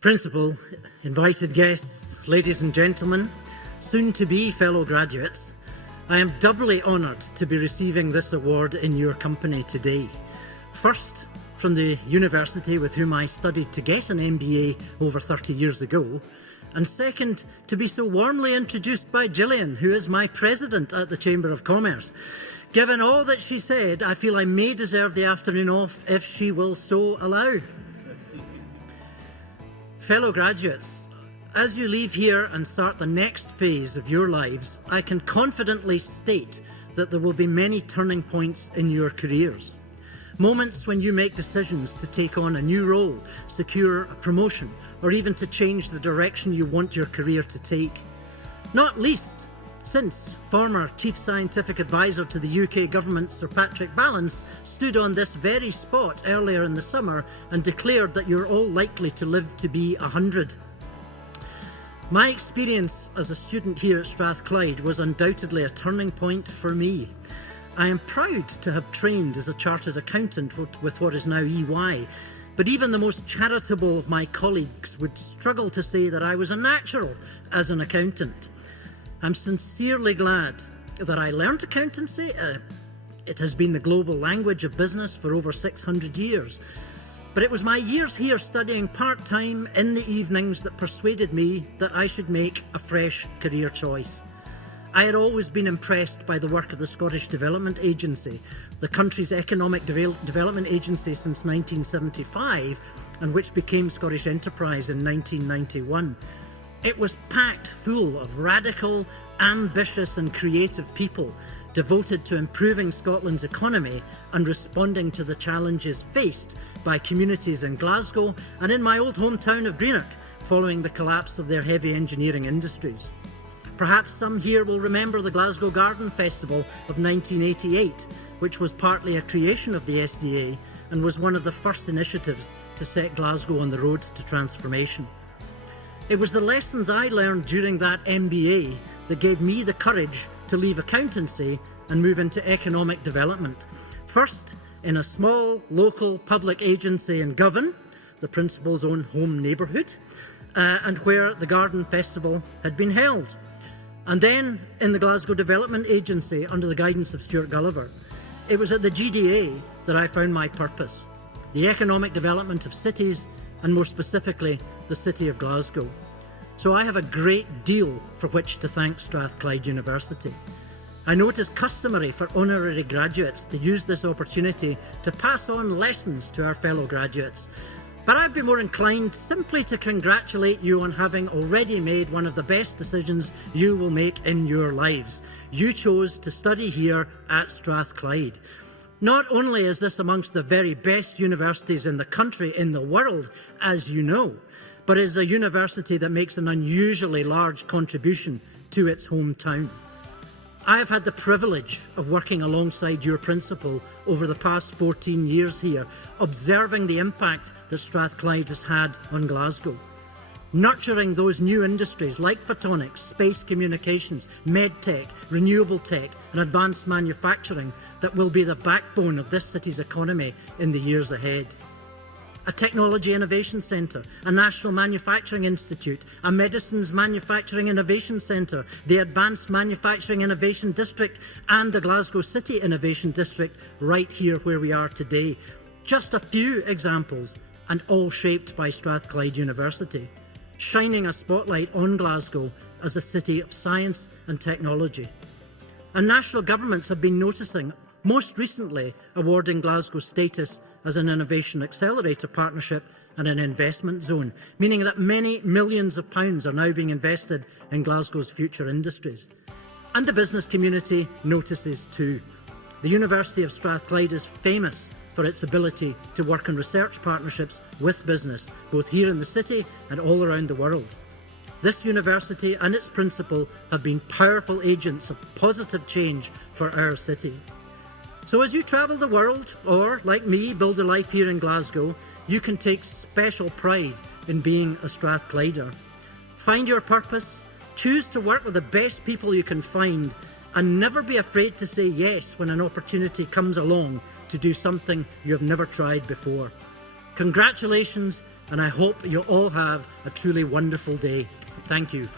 Principal, invited guests, ladies and gentlemen, soon-to-be fellow graduates, I am doubly honoured to be receiving this award in your company today. First, from the university with whom I studied to get an MBA over 30 years ago, and second, to be so warmly introduced by Gillian, who is my president at the Chamber of Commerce. Given all that she said, I feel I may deserve the afternoon off if she will so allow. Fellow graduates, as you leave here and start the next phase of your lives, I can confidently state that there will be many turning points in your careers. Moments when you make decisions to take on a new role, secure a promotion, or even to change the direction you want your career to take. Not least, since former Chief Scientific Advisor to the UK Government Sir Patrick Vallance stood on this very spot earlier in the summer and declared that you're all likely to live to be 100. My experience as a student here at Strathclyde was undoubtedly a turning point for me. I am proud to have trained as a chartered accountant with what is now EY, but even the most charitable of my colleagues would struggle to say that I was a natural as an accountant. I'm sincerely glad that I learned accountancy. It has been the global language of business for over 600 years. But it was my years here studying part-time in the evenings that persuaded me that I should make a fresh career choice. I had always been impressed by the work of the Scottish Development Agency, the country's economic development agency since 1975, and which became Scottish Enterprise in 1991. It was packed full of radical, ambitious and creative people devoted to improving Scotland's economy and responding to the challenges faced by communities in Glasgow and in my old hometown of Greenock following the collapse of their heavy engineering industries. Perhaps some here will remember the Glasgow Garden Festival of 1988, which was partly a creation of the SDA and was one of the first initiatives to set Glasgow on the road to transformation. It was the lessons I learned during that MBA that gave me the courage to leave accountancy and move into economic development. First, in a small local public agency in Govan, the principal's own home neighbourhood, and where the Garden Festival had been held. And then in the Glasgow Development Agency under the guidance of Stuart Gulliver. It was at the GDA that I found my purpose, the economic development of cities, and more specifically, the city of Glasgow. So I have a great deal for which to thank Strathclyde University. I know it is customary for honorary graduates to use this opportunity to pass on lessons to our fellow graduates, but I'd be more inclined simply to congratulate you on having already made one of the best decisions you will make in your lives. You chose to study here at Strathclyde. Not only is this amongst the very best universities in the country, in the world, as you know, but it is a university that makes an unusually large contribution to its hometown. I have had the privilege of working alongside your principal over the past 14 years here, observing the impact that Strathclyde has had on Glasgow. Nurturing those new industries like photonics, space communications, medtech, renewable tech and advanced manufacturing that will be the backbone of this city's economy in the years ahead. A Technology Innovation Centre, a National Manufacturing Institute, a Medicines Manufacturing Innovation Centre, the Advanced Manufacturing Innovation District and the Glasgow City Innovation District right here where we are today. Just a few examples, and all shaped by Strathclyde University, shining a spotlight on Glasgow as a city of science and technology. And national governments have been noticing, most recently awarding Glasgow status as an Innovation Accelerator Partnership and an investment zone, meaning that many millions of pounds are now being invested in Glasgow's future industries. And the business community notices too. The University of Strathclyde is famous for its ability to work on research partnerships with business, both here in the city and all around the world. This university and its principal have been powerful agents of positive change for our city. So as you travel the world, or, like me, build a life here in Glasgow, you can take special pride in being a Strathclyder. Find your purpose, choose to work with the best people you can find, and never be afraid to say yes when an opportunity comes along to do something you have never tried before. Congratulations and I hope you all have a truly wonderful day. Thank you.